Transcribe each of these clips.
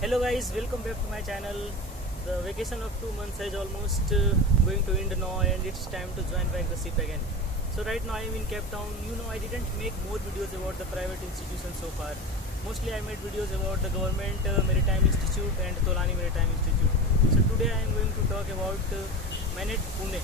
Hello guys, welcome back to my channel. The vacation of 2 months is almost going to end now and it's time to join back the ship again. So right now I am in Cape Town. I didn't make more videos about the private institutions so far. Mostly I made videos about the government Maritime Institute and Tolani Maritime Institute. So today I am going to talk about Cadet Pune.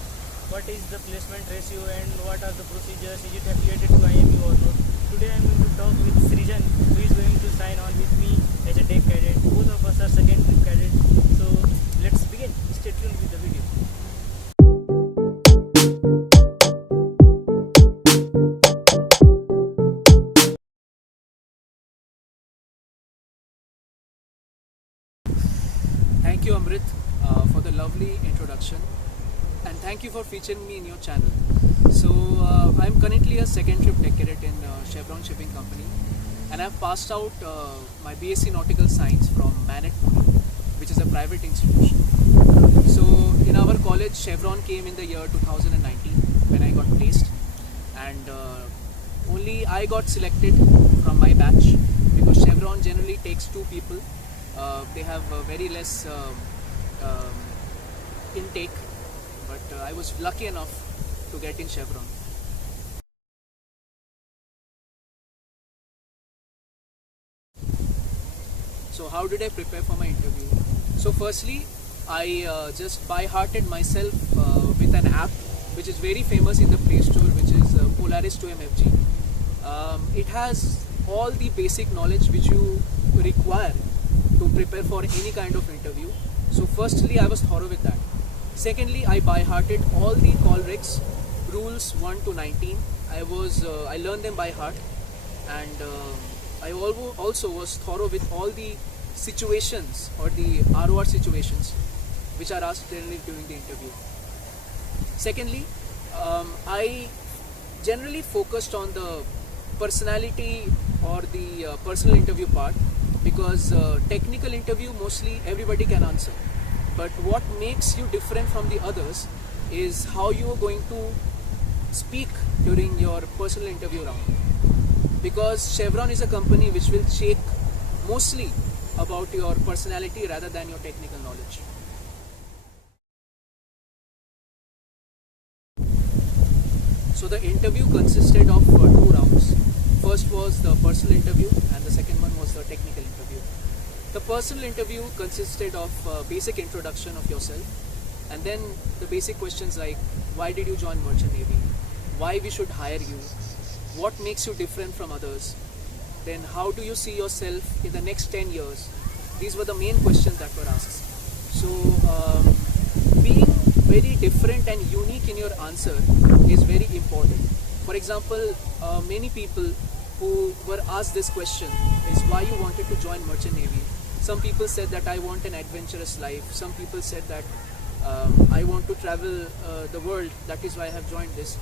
What is the placement ratio and what are the procedures? Is it affiliated to IMU or not? Today I am going to talk with Srijan, who is going to sign on with me as a deck cadet. Both of us are second trip cadet. So let's begin. Stay tuned with the video. Thank you, Amrit, for the lovely introduction, and thank you for featuring me in your channel. So, I'm currently a second trip deck cadet in Chevron Shipping Company, and I've passed out my BSc Nautical Science from Cadet Pune, which is a private institution. So, in our college, Chevron came in the year 2019 when I got placed, and only I got selected from my batch because Chevron generally takes 2 people. They have very less intake, but I was lucky enough to get in Chevron. So how did I prepare for my interview? So firstly, I just by-hearted myself with an app which is very famous in the Play Store, which is Polaris 2MFG. It has all the basic knowledge which you require to prepare for any kind of interview. So firstly, I was thorough with that. Secondly, I by-hearted all the call regs, rules 1 to 19. I learned them by heart, and I also was thorough with all the situations or the ROR situations which are asked generally during the interview. Secondly, I generally focused on the personality or the personal interview part, because technical interview mostly everybody can answer, but what makes you different from the others is how you are going to speak during your personal interview round, because Chevron is a company which will check mostly about your personality rather than your technical knowledge. So the interview consisted of 2 rounds. First was the personal interview and the second one was the technical interview. The personal interview consisted of basic introduction of yourself, and then the basic questions like why did you join Merchant Navy, why we should hire you, what makes you different from others, then how do you see yourself in the next 10 years. These were the main questions that were asked. So being very different and unique in your answer is very important. For example, many people who were asked this question is why you wanted to join Merchant Navy. Some people said that I want an adventurous life. Some people said that I want to travel the world, that is why I have joined this.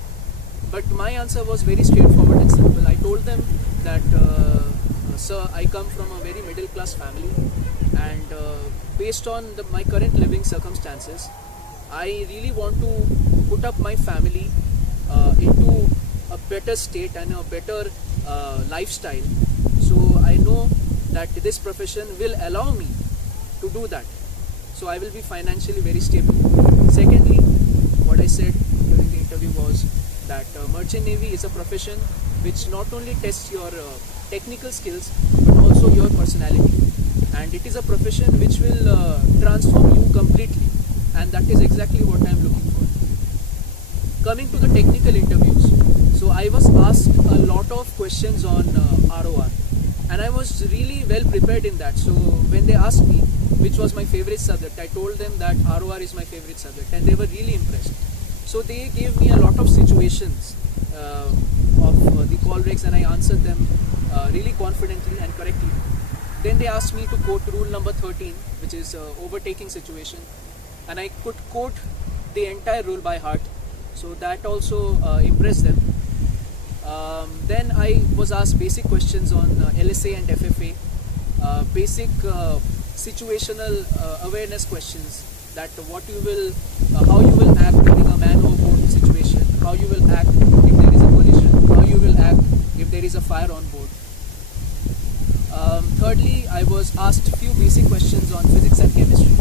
But my answer was very straightforward and simple. I told them that, sir, I come from a very middle class family, and based on my current living circumstances, I really want to put up my family into a better state and a better lifestyle. So I know that this profession will allow me to do that. So I will be financially very stable. Secondly, what I said during the interview was that Merchant Navy is a profession which not only tests your technical skills but also your personality, and it is a profession which will transform you completely, and that is exactly what I am looking for. Coming to the technical interviews, so I was asked a lot of questions on ROR, and I was really well prepared in that. So when they asked me which was my favorite subject, I told them that ROR is my favorite subject, and they were really impressed. So they gave me a lot of situations of the call regs, and I answered them really confidently and correctly. Then they asked me to quote rule number 13, which is overtaking situation, and I could quote the entire rule by heart. So that also impressed them. Then I was asked basic questions on LSA and FFA, basic situational awareness questions, that how you will act during a man overboard situation, how you will act if there is a collision, how you will act if there is a fire on board. Thirdly, I was asked few basic questions on physics and chemistry,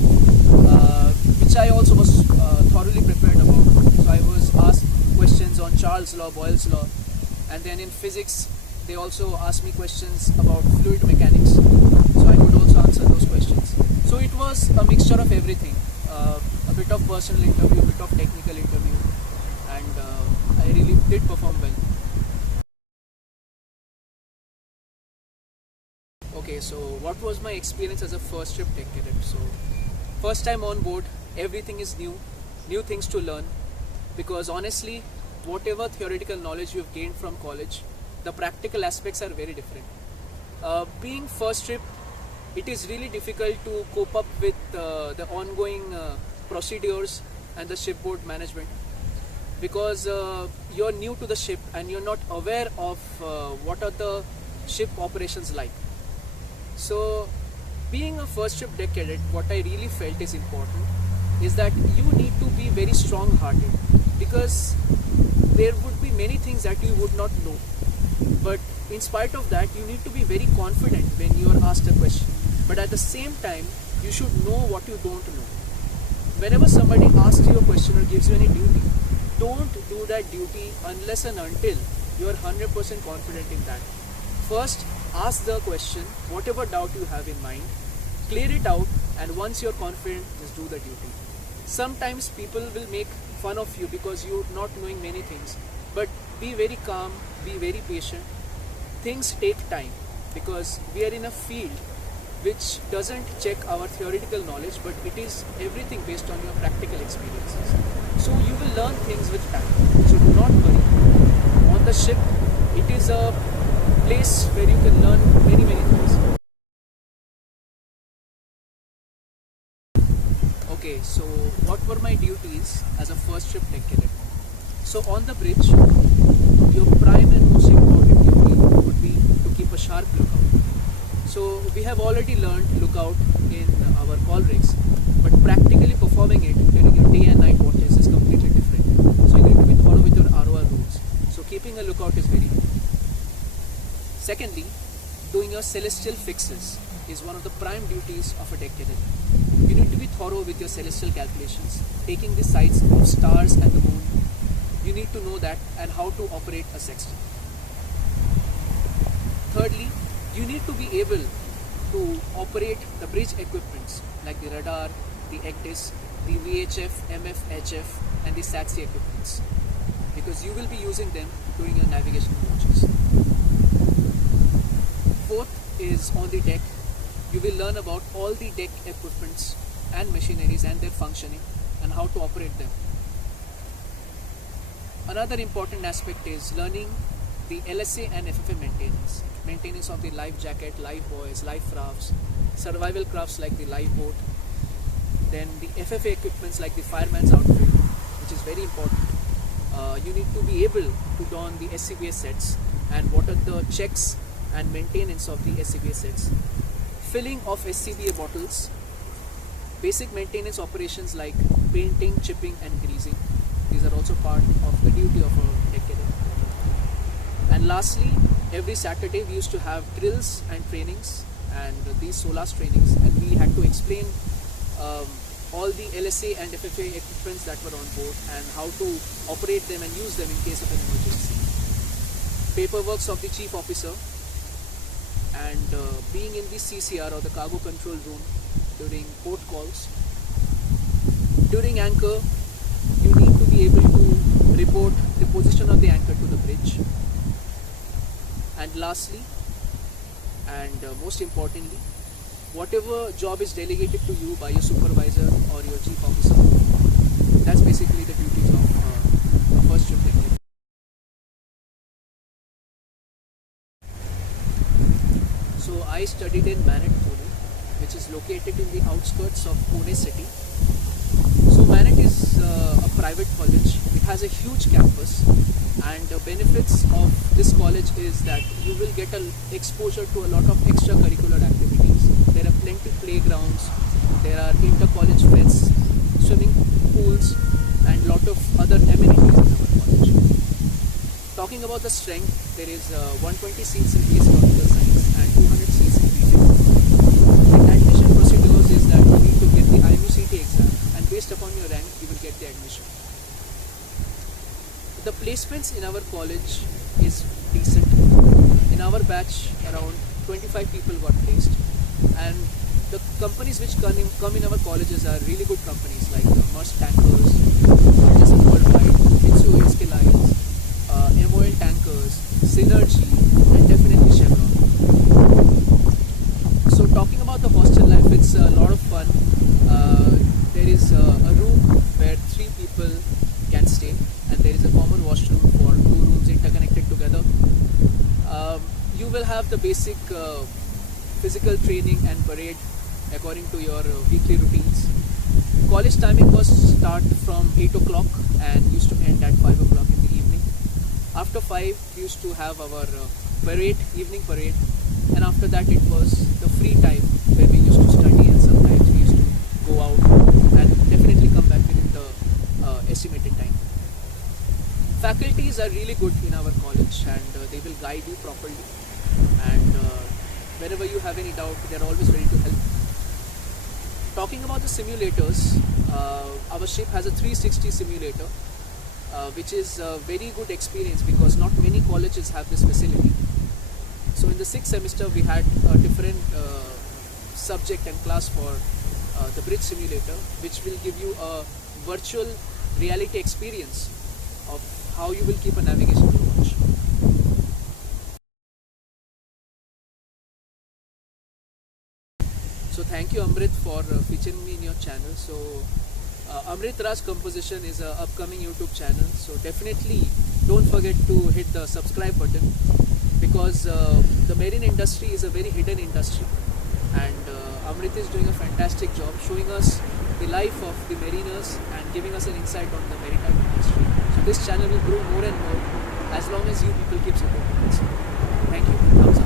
which I also was thoroughly prepared about. So I was asked questions on Charles' law, Boyle's law, and then in physics, they also asked me questions about fluid mechanics. So I could also answer those questions. So it was a mixture of everything, a bit of personal interview, a bit of technical interview, and I really did perform well. Okay, so what was my experience as a first trip tech cadet? So, first time on board, everything is new things to learn. Because honestly, whatever theoretical knowledge you've gained from college, the practical aspects are very different. Being first trip, it is really difficult to cope up with the ongoing procedures and the shipboard management. Because you're new to the ship and you're not aware of what are the ship operations like. So, being a first trip deck cadet, what I really felt is important is that you need to be very strong hearted, because there would be many things that you would not know. But in spite of that, you need to be very confident when you are asked a question. But at the same time, you should know what you don't know. Whenever somebody asks you a question or gives you any duty, don't do that duty unless and until you are 100% confident in that. First, ask the question, whatever doubt you have in mind, clear it out, and once you're confident, just do the duty. Sometimes people will make fun of you because you're not knowing many things, but be very calm, be very patient. Things take time because we are in a field which doesn't check our theoretical knowledge, but it is everything based on your practical experiences. So you will learn things with time. So do not worry. On the ship, it is a place where you can learn many things. Okay, so what were my duties as a first trip tech cadet? So on the bridge, your prime and most important duty would be to keep a sharp lookout. So we have already learned lookout in our call rigs, but practically performing it during your day and night watches is completely different. So you need to be thorough with your ROR rules. So keeping a lookout is very important. Secondly, doing your celestial fixes is one of the prime duties of a deck cadet. You need to be thorough with your celestial calculations, taking the sights of stars and the moon. You need to know that and how to operate a sextant. Thirdly, you need to be able to operate the bridge equipments like the radar, the ECDIS, the VHF, MF, HF, and the SATC equipments, because you will be using them during your navigation watches. Fourth is on the deck. You will learn about all the deck equipments and machineries and their functioning and how to operate them. Another important aspect is learning the LSA and FFA maintenance. Maintenance of the life jacket, life buoys, life rafts, survival crafts like the lifeboat. Then the FFA equipments like the fireman's outfit, which is very important. You need to be able to don the SCBA sets, and what are the checks and maintenance of the SCBA sets. Filling of SCBA bottles, basic maintenance operations like painting, chipping and greasing. These are also part of the duty of a deck cadet. And lastly, every Saturday we used to have drills and trainings, and these SOLAS trainings, and we had to explain all the LSA and FFA equipments that were on board and how to operate them and use them in case of an emergency. Paperworks of the chief officer, and being in the CCR or the cargo control room during port calls. During anchor, you need to be able to report the position of the anchor to the bridge. And lastly, and most importantly, whatever job is delegated to you by your supervisor or your chief officer, that's basically the duties of a first trip deck cadet. So I studied in Cadet, Pune, which is located in the outskirts of Pune city. So Cadet is a private college. It has a huge campus, and the benefits of this college is that you will get an exposure to a lot of extracurricular activities. There are plenty playgrounds, there are inter-college fests, swimming pools, and lot of other amenities in our college. Talking about the strength, there is 120 seats in BSc Nautical Science and 200 seats in placements in our college is decent. In our batch, around 25 people got placed, and the companies which come in our colleges are really good companies like Maersk Tankers, just worldwide, Mitsui SK Lines, MOL Tankers, Synergy, and definitely Chevron. So talking about the hostel life, it's a lot of fun. There is a room where 3 people can stay, and there is a common washroom for 2 rooms interconnected together. You will have the basic physical training and parade according to your weekly routines. College timing was start from 8 o'clock and used to end at 5 o'clock in the evening. After 5, we used to have our parade, evening parade, and after that it was the free time where we used to study, and sometimes we used to go out and definitely come back within the estimated time. Faculties are really good in our college, and they will guide you properly, and whenever you have any doubt, they are always ready to help. Talking about the simulators, our ship has a 360 simulator, which is a very good experience because not many colleges have this facility. So in the 6th semester, we had a different subject and class for the bridge simulator, which will give you a virtual reality experience of how you will keep a navigation watch. So thank you, Amrit, for featuring me in your channel. So Amrit Raj Composition is an upcoming YouTube channel, so definitely don't forget to hit the subscribe button, because the marine industry is a very hidden industry, and Amrit is doing a fantastic job showing us the life of the mariners and giving us an insight on the maritime industry. So this channel will grow more and more as long as you people keep supporting us. Thank you. Thumbs up.